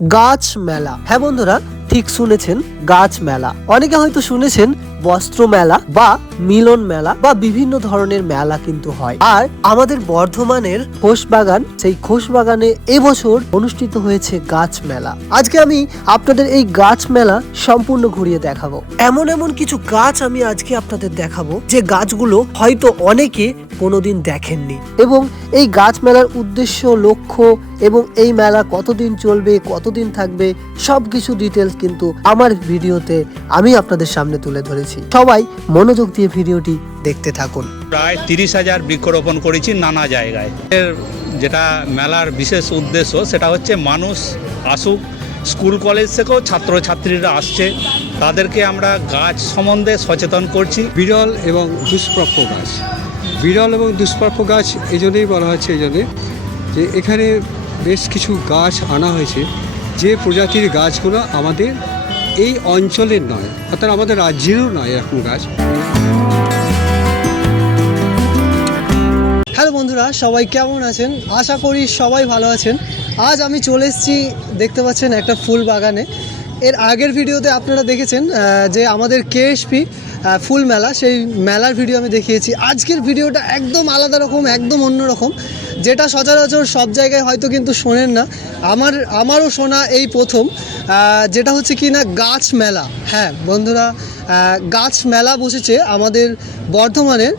গাছ মেলা। হ্যাঁ বন্ধুরা, ঠিক শুনেছেন, গাছ মেলা। অনেকে হয়তো শুনেছেন বস্ত্র মেলা বা মিলন মেলা বা বিভিন্ন ধরনের মেলা কিন্তু হয়। আর আমাদের বর্ধমানের খোশবাগান, সেই খোশবাগানে এবছর অনুষ্ঠিত হয়েছে গাছ মেলা। আজকে আমি আপনাদের এই গাছ মেলা সম্পূর্ণ ঘুরিয়ে দেখাবো। এমন এমন কিছু গাছ আমি আজকে আপনাদের দেখাবো যে গাছগুলো হয়তো অনেকে কোনোদিন দেখেননি, এবং এই গাছ মেলার উদ্দেশ্য, লক্ষ্য এবং এই মেলা কতদিন চলবে, কতদিন থাকবে, সবকিছু ডিটেলস কিন্তু আমার ভিডিওতে আমি আপনাদের সামনে তুলে ধরেছি। সবাই মনোযোগ দিয়ে ভিডিওটি দেখতে থাকুন। প্রায় 30,000 বৃক্ষরোপণ করেছি নানা জায়গায়। এর যেটা মেলার বিশেষ উদ্দেশ্য সেটা হচ্ছে মানুষ আসুক, স্কুল কলেজ থেকেও ছাত্রছাত্রীরা আসছে, তাদেরকে আমরা গাছ সম্বন্ধে সচেতন করছি। বিরল এবং দুষ্প্রাপ্য গাছ, বিরল এবং দুষ্প্রাপ্য গাছ এই জন্যই বলা হচ্ছে, এই জন্যে যে এখানে বেশ কিছু গাছ আনা হয়েছে যে প্রজাতির গাছগুলো আমাদের এই অঞ্চলের নয়, অর্থাৎ আমাদের রাজ্যেরও নয় এরকম গাছ। হ্যালো বন্ধুরা, সবাই কেমন আছেন? আশা করি সবাই ভালো আছেন। আজ আমি চলে এসেছি, দেখতে পাচ্ছেন, একটা ফুল বাগানে। এর আগের ভিডিওতে আপনারা দেখেছেন যে আমাদের কেএসপি ফুল মেলা, সেই মেলার ভিডিও আমি দেখিয়েছি। আজকের ভিডিওটা একদম আলাদা রকম, একদম অন্য রকম, যেটা সচরাচর সব জায়গায় হয়তো কিন্তু শোনেন না। আমারও শোনা এই প্রথম, যেটা হচ্ছে কি না, গাছ মেলা। হ্যাঁ বন্ধুরা, গাছ মেলা বসেছে আমাদের বর্ধমানের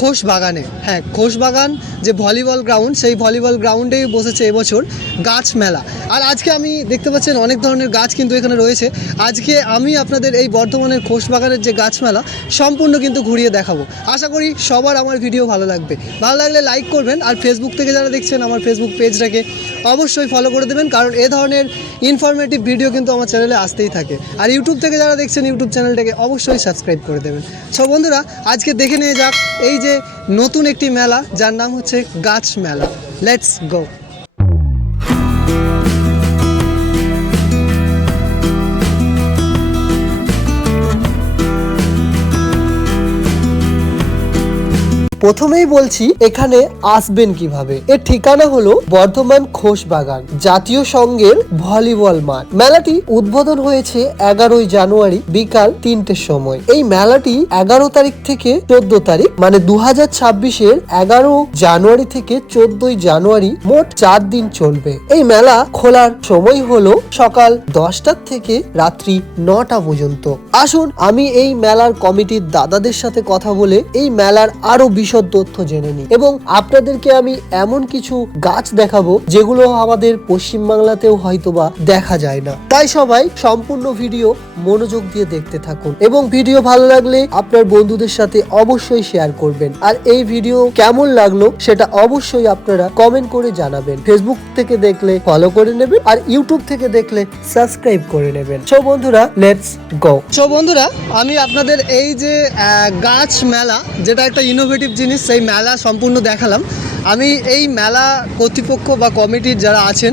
খোশবাগানে। হ্যাঁ, খোশবাগান যে ভলিবল গ্রাউন্ড, সেই ভলিবল গ্রাউন্ডেই বসেছে এবছর গাছ মেলা। আর আজকে আমি দেখতে পাচ্ছেন অনেক ধরনের গাছ কিন্তু এখানে রয়েছে। আজকে আমি আপনাদের এই বর্ধমানের খোশবাগানের যে গাছ মেলা সম্পূর্ণ কিন্তু ঘুরিয়ে দেখাবো। আশা করি সবার আমার ভিডিও ভালো লাগবে। ভালো লাগলে লাইক করবেন, আর ফেসবুক থেকে যারা দেখছেন আমার ফেসবুক পেজটাকে অবশ্যই ফলো করে দেবেন, কারণ এ ধরনের ইনফরমেটিভ ভিডিও কিন্তু আমার চ্যানেলে আসতেই থাকে। আর ইউটিউব থেকে যারা দেখছেন ইউটিউব চ্যানেলটাকে অবশ্যই সাবস্ক্রাইব করে দেবেন। সো বন্ধুরা, আজকে দেখে নিয়ে যাক এই যে নতুন একটি মেলা, যার নাম হচ্ছে গাছ মেলা। Let's go. প্রথমেই বলছি এখানে আসবেন কিভাবে। এর ঠিকানা হলো বর্ধমান খোশবাগান জাতীয় সংঘের ভলিবল মাঠ। মেলাটি উদ্বোধন হয়েছে 11ই জানুয়ারি বিকাল 3টের সময়। এই মেলাটি 11 তারিখ থেকে 14 তারিখ, মানে 2026-এর 11 জানুয়ারি থেকে 14ই জানুয়ারি, মোট 4 দিন চলবে। এই মেলা খোলার সময় হলো সকাল 10টা থেকে রাত্রি 9টা পর্যন্ত। আসুন আমি এই মেলার কমিটির দাদাদের সাথে কথা বলে এই মেলার আরো বিশদ তথ্য জেনে নিই, এবং আপনাদেরকে আমি এমন কিছু গাছ দেখাবো যেগুলো আমাদের পশ্চিমবাংলাতেও হয়তোবা দেখা যায় না। তাই সবাই সম্পূর্ণ ভিডিও মনোযোগ দিয়ে দেখতে থাকুন, এবং ভিডিও ভালো লাগলে আপনার বন্ধুদের সাথে অবশ্যই শেয়ার করবেন। আর এই ভিডিও কেমন লাগলো সেটা অবশ্যই আপনারা কমেন্ট করে জানাবেন। ফেসবুক থেকে দেখলে ফলো করে নেবেন, আর ইউটিউব থেকে দেখলে সাবস্ক্রাইব করে নেবেন। সো বন্ধুরা, লেটস গো। সো বন্ধুরা, আমি আপনাদের এই যে গাছ মেলা, যেটা একটা ইনোভেটিভ জিনিস, সেই মেলা সম্পূর্ণ দেখালাম। আমি এই মেলা কর্তৃপক্ষ বা কমিটির যারা আছেন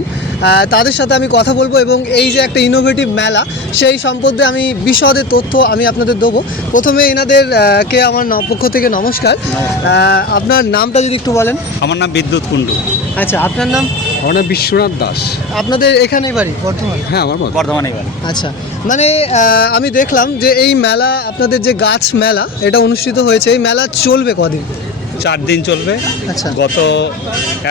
তাদের সাথে আমি কথা বলবো, এবং এই যে একটা ইনোভেটিভ মেলা, সেই সম্বন্ধে আমি বিশদে তথ্য আমি আপনাদের দেবো। প্রথমে এনাদেরকে আমার পক্ষ থেকে নমস্কার। আপনার নামটা যদি একটু বলেন। আমার নাম বিদ্যুৎ কুণ্ডু। আচ্ছা, আপনার নাম? আমার নাম বিশ্বনাথ দাস। আপনাদের এখানেই বাড়ি বর্ধমান? হ্যাঁ, আমার বর্ধমানে বাড়ি। আচ্ছা, মানে আমি দেখলাম যে এই মেলা, আপনাদের যে গাছ মেলা, এটা অনুষ্ঠিত হয়েছে। এই মেলা চলবে কদিন? 4 দিন চলবে। আচ্ছা, গত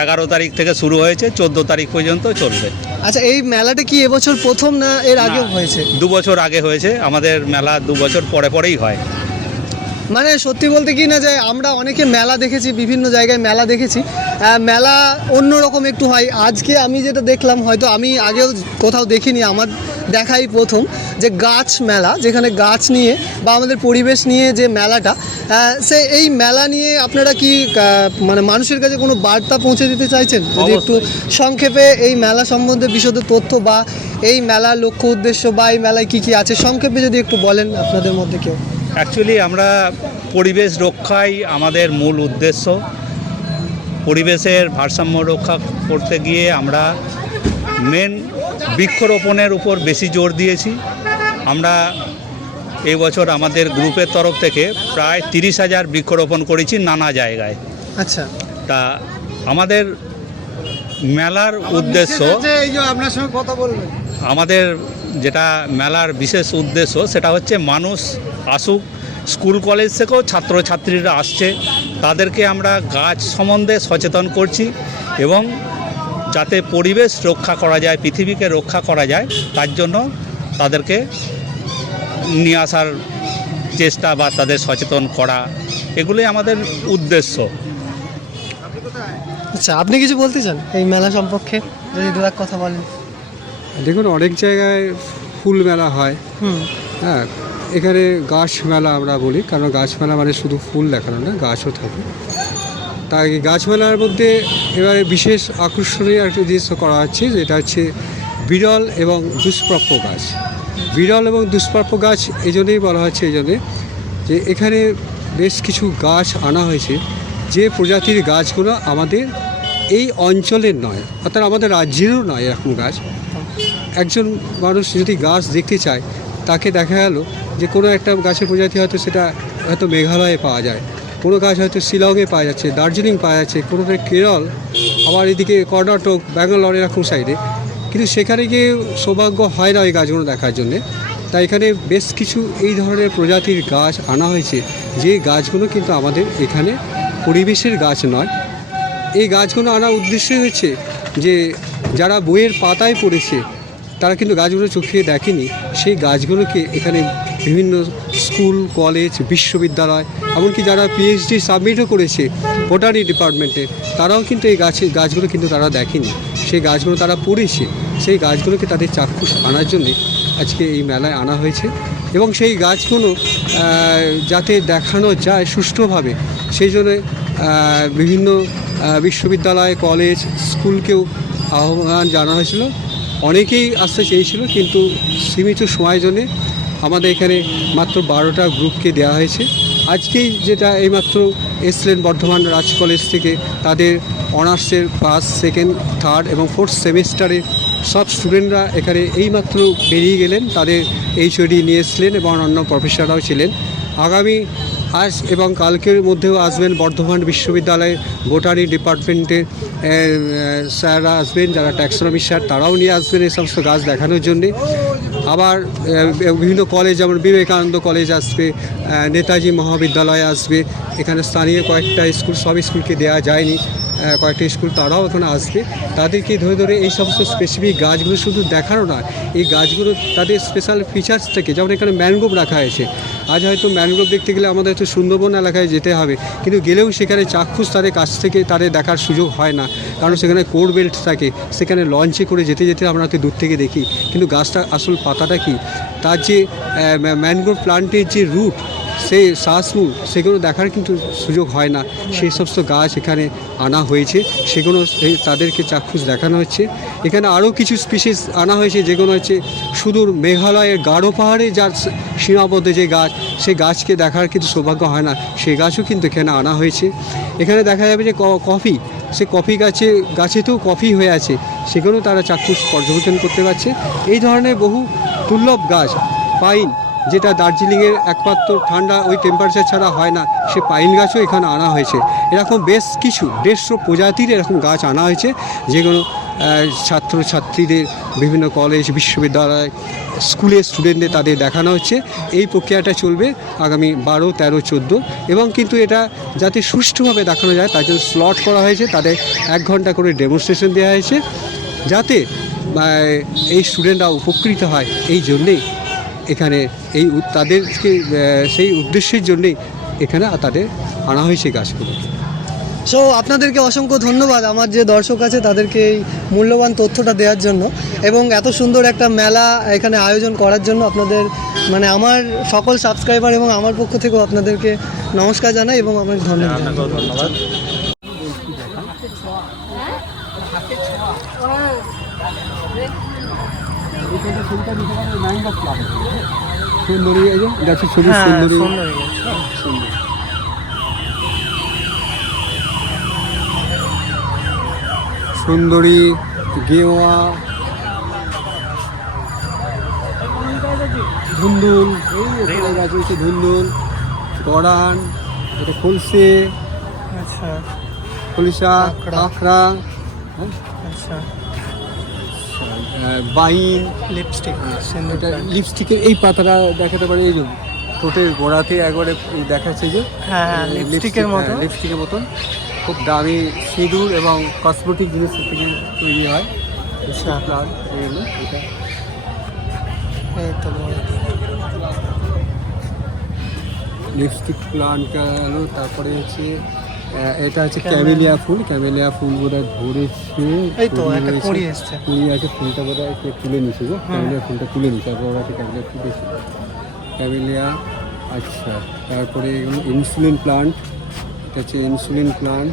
11 তারিখ থেকে শুরু হয়েছে, 14 তারিখ পর্যন্ত চলবে। আচ্ছা, এই মেলাটা কি এবছর প্রথম, না এর আগেও হয়েছে? 2 বছর আগে হয়েছে। আমাদের মেলা 2 বছর পরেই হয়। মানে সত্যি বলতে কি না, যে আমরা অনেকে মেলা দেখেছি, বিভিন্ন জায়গায় মেলা দেখেছি, মেলা অন্যরকম একটু হয়। আজকে আমি যেটা দেখলাম, হয়তো আমি আগেও কোথাও দেখিনি, আমার দেখাই প্রথম, যে গাছ মেলা, যেখানে গাছ নিয়ে বা আমাদের পরিবেশ নিয়ে যে মেলাটা, এই মেলা নিয়ে আপনারা কি মানে মানুষের কাছে কোনো বার্তা পৌঁছে দিতে চাইছেন? যদি একটু সংক্ষেপে এই মেলা সম্বন্ধে বিশদ তথ্য, বা এই মেলার লক্ষ্য উদ্দেশ্য, বা এই মেলায় কী কী আছে, সংক্ষেপে যদি একটু বলেন আপনাদের মধ্যে কেউ। অ্যাকচুয়ালি আমরা পরিবেশ রক্ষাই আমাদের মূল উদ্দেশ্য। পরিবেশের ভারসাম্য রক্ষা করতে গিয়ে আমরা মেন বৃক্ষরোপণের উপর বেশি জোর দিয়েছি। আমরা এই বছর আমাদের গ্রুপের তরফ থেকে প্রায় 30,000 বৃক্ষরোপণ করেছি নানা জায়গায়। আচ্ছা, তা আমাদের মেলার উদ্দেশ্য, আপনার সঙ্গে কথা বলবেন, আমাদের যেটা মেলার বিশেষ উদ্দেশ্য সেটা হচ্ছে মানুষ আসুক, স্কুল কলেজ থেকেও ছাত্রছাত্রীরা আসছে, তাদেরকে আমরা গাছ সম্বন্ধে সচেতন করছি এবং যাতে পরিবেশ রক্ষা করা যায়, পৃথিবীকে রক্ষা করা যায়, তার জন্য তাদেরকে নিয়ে আসার চেষ্টা বা তাদের সচেতন করা, এগুলোই আমাদের উদ্দেশ্য। আচ্ছা, আপনি কিছু বলতে চান এই মেলা সম্পর্কে, যদি দু এক কথা বলেন? দেখুন, অনেক জায়গায় ফুল মেলা হয়, হ্যাঁ, এখানে গাছ মেলা আমরা বলি, কারণ গাছ মেলা মানে শুধু ফুল দেখানো না, গাছও থাকে। তাই গাছ মেলার মধ্যে এবারে বিশেষ আকর্ষণীয় একটা জিনিস করা হচ্ছে, যেটা হচ্ছে বিরল এবং দুষ্প্রাপ্য গাছ। বিরল এবং দুষ্প্রাপ্য গাছ এই জন্যই বলা হচ্ছে, এই জন্যে যে এখানে বেশ কিছু গাছ আনা হয়েছে, যে প্রজাতির গাছগুলো আমাদের এই অঞ্চলের নয়, অর্থাৎ আমাদের রাজ্যেরও নয় এরকম গাছ। একজন মানুষ যদি গাছ দেখতে চায়, তাকে দেখা গেল যে কোনো একটা গাছের প্রজাতি হয়তো সেটা হয়তো মেঘালয়ে পাওয়া যায়, কোনো গাছ হয়তো শিলংয়ে পাওয়া যাচ্ছে, দার্জিলিং পাওয়া যাচ্ছে, কোনোটা কেরল, আবার এদিকে কর্ণাটক, ব্যাঙ্গালোর এরকম সাইডে, কিন্তু সেখানে গিয়ে সৌভাগ্য হয় না ওই গাছগুলো দেখার জন্যে। তাই এখানে বেশ কিছু এই ধরনের প্রজাতির গাছ আনা হয়েছে, যে গাছগুলো কিন্তু আমাদের এখানে পরিবেশের গাছ নয়। এই গাছগুলো আনার উদ্দেশ্য হচ্ছে যে যারা বইয়ের পাতায় পড়েছে, তারা কিন্তু গাছগুলো চোখে দেখেনি, সেই গাছগুলোকে এখানে বিভিন্ন স্কুল, কলেজ, বিশ্ববিদ্যালয়, এমনকি যারা পিএইচডি সাবমিটও করেছে বোটানি ডিপার্টমেন্টে, তারাও কিন্তু এই গাছগুলো কিন্তু তারা দেখেনি, সেই গাছগুলো তারা পড়েছে। সেই গাছগুলোকে তাদের চাক্ষুষ আনার জন্যে আজকে এই মেলায় আনা হয়েছে, এবং সেই গাছগুলো যাতে দেখানো যায় সুষ্ঠুভাবে, সেই জন্য বিভিন্ন বিশ্ববিদ্যালয়, কলেজ, স্কুলকেও আহ্বান জানানো হয়েছিল। অনেকেই আসতে চেয়েছিল, কিন্তু সীমিত সময়ের জন্যে আমাদের এখানে মাত্র 12টা গ্রুপকে দেওয়া হয়েছে। আজকেই যেটা এইমাত্র এসলেন বর্ধমান রাজ কলেজ থেকে তাদের অনার্সের ফার্স্ট, সেকেন্ড, থার্ড এবং ফোর্থ সেমিস্টারে সব স্টুডেন্টরা এখানে এইমাত্র বেরিয়ে গেলেন, তাদের এইচওডি নিয়ে এসলেন এবং অন্য প্রফেসররাও ছিলেন। আগামী আজ এবং কালকের মধ্যেও আসবেন বর্ধমান বিশ্ববিদ্যালয়ের বোটানি ডিপার্টমেন্টের স্যাররা আসবেন, যারা ট্যাক্সোনমি স্যার, তারাও নিয়ে আসবেন এই সমস্ত গাছ দেখানোর জন্যে। আবার বিভিন্ন কলেজ, যেমন বিবেকানন্দ কলেজ আসবে, নেতাজি মহাবিদ্যালয় আসবে, এখানে স্থানীয় কয়েকটা স্কুল, সব স্কুলকে দেওয়া যায়নি, কয়েকটা স্কুল তারাও এখানে আসবে। তাদেরকে ধরে ধরে এই সমস্ত স্পেসিফিক গাছগুলো শুধু দেখানো নয়, এই গাছগুলো তাদের স্পেশাল ফিচার্স থেকে, যেমন এখানে ম্যানগ্রোভ রাখা হয়েছে। আজ হয়তো ম্যানগ্রোভ দেখতে গেলে আমাদের হয়তো সুন্দরবন এলাকায় যেতে হবে, কিন্তু গেলেও সেখানে চাক্ষুষ তাদের কাছ থেকে তাদের দেখার সুযোগ হয় না, কারণ সেখানে কোর বেল্ট থাকে, সেখানে লঞ্চে করে যেতে যেতে আমরা হয়তো দূর থেকে দেখি, কিন্তু গাছটা আসল পাতাটা কি, তার যে ম্যানগ্রোভ প্লান্টের যে রুট, সেই শ্বাসমূল, সেগুলো দেখার কিন্তু সুযোগ হয় না। সেই সমস্ত গাছ এখানে আনা হয়েছে, সেগুলো তাদেরকে চাক্ষুষ দেখানো হচ্ছে। এখানে আরও কিছু স্পিসিস আনা হয়েছে, যেগুলো হচ্ছে সুদূর মেঘালয়ের গাঢ় পাহাড়ে যার সীমাবদ্ধ যে গাছ, সেই গাছকে দেখার কিন্তু সৌভাগ্য হয় না, সেই গাছও কিন্তু এখানে আনা হয়েছে। এখানে দেখা যাবে যে কফি, সে কফি গাছেতেও কফি হয়ে আছে, সেগুলো তারা চাক্ষুষ পর্যবেক্ষণ করতে পারছে। এই ধরনের বহু দুর্লভ গাছ, পাইন, যেটা দার্জিলিংয়ের একমাত্র ঠান্ডা ওই টেম্পারেচার ছাড়া হয় না, সে পাইন গাছও এখানে আনা হয়েছে। এরকম বেশ কিছু 150 প্রজাতির এরকম গাছ আনা হয়েছে, যেগুলো ছাত্রছাত্রীদের বিভিন্ন কলেজ, বিশ্ববিদ্যালয়, স্কুলের স্টুডেন্টদের তাদের দেখানো হচ্ছে। এই প্রক্রিয়াটা চলবে আগামী 12, 13, 14, এবং কিন্তু এটা যাতে সুষ্ঠুভাবে দেখানো যায় তার জন্য স্লট করা হয়েছে, তাদের 1 ঘন্টা করে ডেমনস্ট্রেশন দেওয়া হয়েছে, যাতে এই স্টুডেন্টরা উপকৃত হয়। এই জন্যেই এখানে তাদেরকে সেই উদ্দেশ্যের জন্যেই এখানে তাদের আনা হয়েছে গাছগুলো। সো আপনাদেরকে অসংখ্য ধন্যবাদ, আমার যে দর্শক আছে তাদেরকে এই মূল্যবান তথ্যটা দেওয়ার জন্য, এবং এত সুন্দর একটা মেলা এখানে আয়োজন করার জন্য আপনাদের, মানে আমার সকল সাবস্ক্রাইবার এবং আমার পক্ষ থেকেও আপনাদেরকে নমস্কার জানাই এবং আমার ধন্যবাদ। সুন্দরী, এটা হচ্ছে ছবি সুন্দরী, সুন্দরী, গেওয়া, ধুন্দুল, এই গাছ হচ্ছে ধুন্দুল, গড়ান, এটা খলসে, আচ্ছা, খলিশা, কাঁকড়া, আচ্ছা, বাইন, লিপস্টিক, এটা লিপস্টিকের এই পাতাটা দেখাতে পারে, এই যে ঠোঁটের গোড়াতে একবারে দেখাচ্ছে যে হ্যাঁ, লিপস্টিকের মতো। লিপস্টিকের মতন খুব দামি সিঁদুর এবং কসমেটিক জিনিস থেকে তৈরি হয়। আচ্ছা, প্লান্ট এগুলো, এটা এই তো লিপস্টিক প্লান্ট গেল। তারপরে হচ্ছে এটা হচ্ছে ক্যামেলিয়া ফুল। ক্যামেলিয়া ফুল বোধহয় ধরেছে, এই তো একটা রয়েছে। কুড়ি এসছে। কুড়ি আছে, ফুলটা বোধহয় তুলে নিচ্ছে গো, ক্যামেলিয়া ফুলটা তুলে নিচ্ছে, তারপর ওরা ক্যামেলিয়া ফুটেছে ক্যামেলিয়া। আচ্ছা, তারপরে এগুলো ইনসুলিন প্লান্ট, এটা হচ্ছে ইনসুলিন প্লান্ট।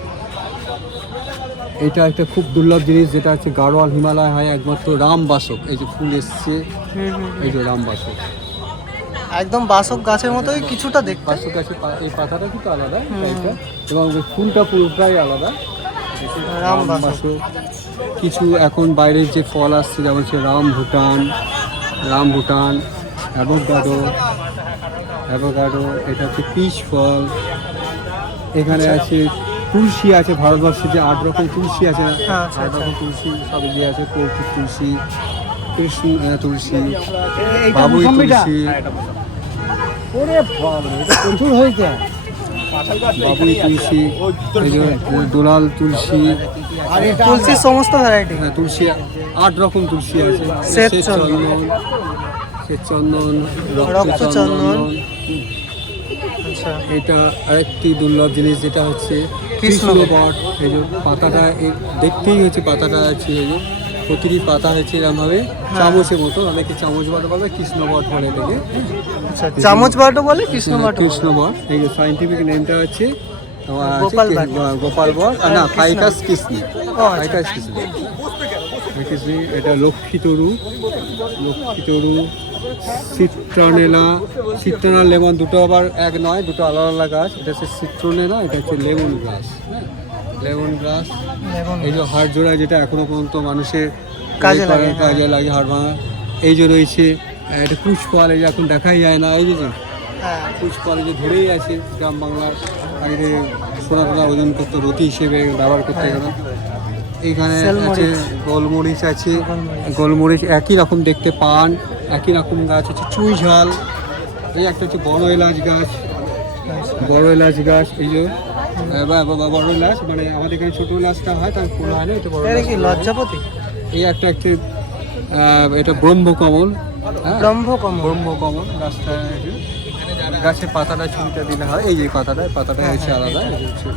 এটা একটা খুব দুর্লভ জিনিস, যেটা হচ্ছে গাড়োয়াল হিমালয় হয় একমাত্র রামবাসক। এই যে ফুল এসছে, এই যে রামবাসক, একদম বাসক গাছের মতোই কিছুটা দেখতে। বাসক গাছের এই পাতাটা কিন্তু আলাদা টাইপটা, এবং ওই ফুলটা পুরোটাই আলাদা। রামবাসক। কিছু এখন বাইরের যে ফল আসছে, যেমন হচ্ছে রামভুটান, অ্যাভোকাডো, এটা হচ্ছে পিচ ফল। এখানে আছে তুলসী আছে, ভারতবর্ষে যে 8 রকম তুলসী আছে না, আচ্ছা, 8 রকম তুলসী সব দিয়ে আছে। কৌতুক তুলসী, কৃষ্ণ তুলসী, বাবুই তুলসী, প্রচুর হয়েছে, বাবুই তুলসী, এই যে দোলাল তুলসী, তুলসীর সমস্ত ভ্যারাইটি। তুলসী 8 রকম তুলসী আছে। শ্বেতচন্দন, রক্তচন্দন। আচ্ছা, এটা আরেকটি দুর্লভ জিনিস, যেটা হচ্ছে কৃষ্ণবট। এই যে পাতাটা দেখতেই হচ্ছে, পাতাটা আছে এই যে প্রতিটি পাতা হচ্ছে এরকমভাবে চামচের মতো, অনেকে চামচ বট বলে, কৃষ্ণবট বলে এটাকে। আচ্ছা, চামচ বাটো বলে, কৃষ্ণ বাটো। কৃষ্ণবট, এই যে সাইন্টিফিক নেমটা হচ্ছে তোমার আছে গোপাল বট, না ফাইকাস কৃষ্ণি, ফাইকাস কৃষ্ণি। এটা লক্ষ্মী তরু, সিট্রোনেলা লেমন, দুটো আবার এক নয়, দুটো আলাদা আলাদা গাছ। এটা হচ্ছে সিট্রোনেলা, এটা হচ্ছে লেমন গ্রাস। হ্যাঁ, লেমন গ্রাস। এই যে হাড় জোড়া, যেটা এখনো পর্যন্ত মানুষের কাজে লাগে, হাড় ভাঙা। এই যে রয়েছে এটা কুচফল, এই যে এখন দেখাই যায় না, এই যে কুচফল এই যে ধরেই আছে গ্রাম বাংলার। আগে সোনা ওজন করতে, রতি হিসেবে ব্যবহার করতে গেল। এইখানে আছে গোলমরিচ আছে, গোলমরিচ একই রকম দেখতে, পান একই রকম গাছ হচ্ছে চুই ঝাল। এই একটা হচ্ছে বড় এলাচ গাছ, এই যে বড় এলাচ, মানে আমাদের এখানে ছোটো এলাচটা হয়, তার ফুল হয় না, এটা বড় এলাচ। লজ্জাপতি। এই একটা এটা ব্রহ্মকমল। হ্যাঁ, ব্রহ্মকমল গাছটা, গাছের পাতাটা ছবিটা দিলে হয়, এই যে পাতাটা হচ্ছে আলাদা, এই যে হচ্ছে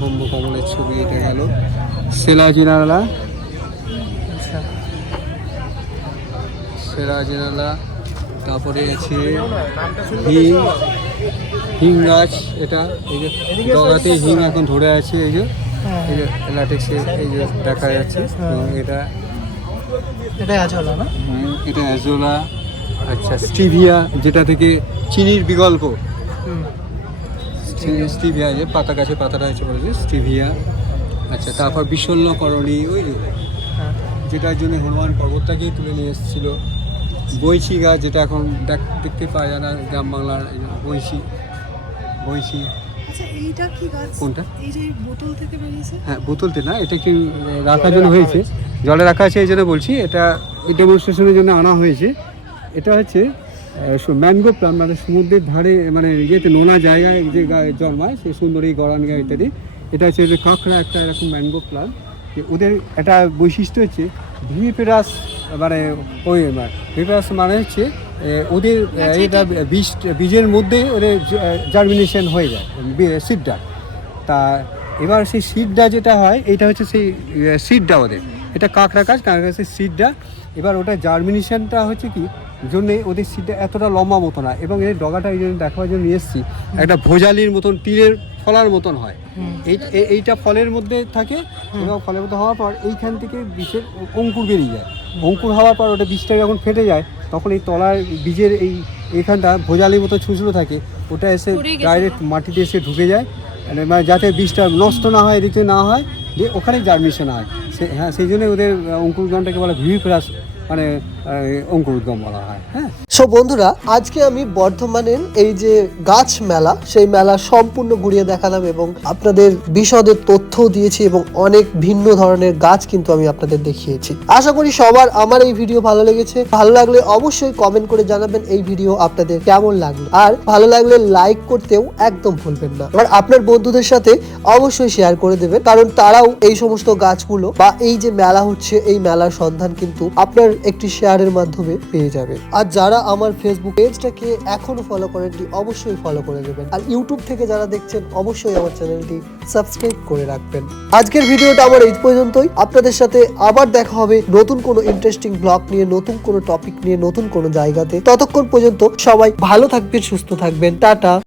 ব্রহ্মকমলের ছবি। এটা গেল সেলাজিনালা, তারপরে আছে হিং গাছ। এটা এই যে ডগাতে হিং এখন ধরে আছে, এই যে ল্যাটেক্সে এই যে দেখা যাচ্ছে। এটা অ্যাজোলা না? এটা অ্যাজোলা। আচ্ছা, স্টিভিয়া, যেটা থেকে চিনির বিকল্প, স্টিভিয়া, যে পাতা গাছে পাতাটা হচ্ছে বলে স্টিভিয়া। আচ্ছা, তারপর বিশল্যকরণী, ওই যেটার জন্য হনুমান পর্বতটাকেই তুলে নিয়ে এসেছিল। বৈশি গাছ, যেটা এখন দেখতে পাওয়া যায় না গ্রাম বাংলার, বৈশি। আচ্ছা, এইটা কি গাছ? কোনটা? এই যে বোতল থেকে বেরিয়েছে? হ্যাঁ, বোতলতে না, এটা কি রাখার জন্য হয়েছে, জলে রাখা আছে, এই জন্য বলছি। এটা ডেমনস্ট্রেশনের জন্য আনা হয়েছে। এটা হচ্ছে ম্যানগ্রোভ প্লান্ট, মানে সমুদ্রের ধারে, মানে ইয়েতে নোনা জায়গায় যে জন্মায়, সেই সুন্দরী গড়ানগা ইত্যাদি। এটা হচ্ছে কাঁকড়া, একটা এরকম ম্যানগ্রোভ প্লান্ট। ওদের একটা বৈশিষ্ট্য হচ্ছে ভিভিপেরাস, মানে ভিভিপেরাস মানে হচ্ছে ওদের এটা বীজের মধ্যে ওদের জার্মিনেশন হয়ে যায়, সিডটা। তা এবার সেই সিডটা যেটা হয়, এটা হচ্ছে সেই সিডটা ওদের, এটা কাঁকড়া গাছের সিডটা। এবার ওটা জার্মিনেশনটা হচ্ছে কি জন্যে ওদের সিডটা এতটা লম্বা মতো না, এবং এর ডগাটা এই জন্য দেখার জন্য নিয়ে এসেছি, একটা ভোজালির মতন, তীরের ফলার মতন হয়। এইটা ফলের মধ্যে থাকে, এবং ফলের মধ্যে হওয়ার পর এইখান থেকে বীজের অঙ্কুর বেরিয়ে যায়। অঙ্কুর হওয়ার পর ওটা বীজটা যখন ফেটে যায়, তখন এই তলার বীজের এইখানটা ভোজালির মতো ছুঁচড়ো থাকে, ওটা এসে ডাইরেক্ট মাটিতে এসে ঢুকে যায়, মানে যাতে বীজটা নষ্ট না হয়, এদিকে না হয়, দিয়ে ওখানেই জার্মিনেশন হয়। সেই জন্যই ওদের অঙ্কুরোদ্গমটাকে বলা ভিভিপেরাস, মানে অঙ্কুরোদ্গম বলা হয়। হ্যাঁ। সো বন্ধুরা, আজকে আমি বর্ধমানের এই যে গাছ মেলা, সেই মেলা সম্পূর্ণ ঘুরিয়ে দেখালাম এবং আপনাদের বিশদের তথ্য দিয়েছি এবং অনেক ভিন্ন ধরনের গাছ কিন্তু আমি আপনাদের দেখিয়েছি। আশা করি সবার আমার এই ভিডিও ভালো লেগেছে। ভালো লাগলে অবশ্যই কমেন্ট করে জানাবেন এই ভিডিও আপনাদের কেমন লাগলো, আর ভালো লাগলে লাইক করতেও একদম ভুলবেন না। আর আপনার বন্ধুদের সাথে অবশ্যই শেয়ার করে দেবেন, কারণ তারাও এই সমস্ত গাছগুলো বা এই যে মেলা হচ্ছে এই মেলার সন্ধান কিন্তু আপনার একটি শেয়ারের মাধ্যমে পেয়ে যাবে। আর যারা আমার ফেসবুক পেজটাকে এখনো ফলো করেননি অবশ্যই ফলো করে দেবেন, আর ইউটিউব থেকে যারা দেখছেন অবশ্যই আমার চ্যানেলটি সাবস্ক্রাইব করে রাখবেন। আজকের ভিডিওটা আমার এই পর্যন্তই। আপনাদের সাথে আবার দেখা হবে নতুন কোনো ইন্টারেস্টিং ব্লগ নিয়ে, নতুন কোনো টপিক নিয়ে, নতুন কোনো জায়গাতে। ততক্ষণ পর্যন্ত সবাই ভালো থাকবেন, সুস্থ থাকবেন। টাটা।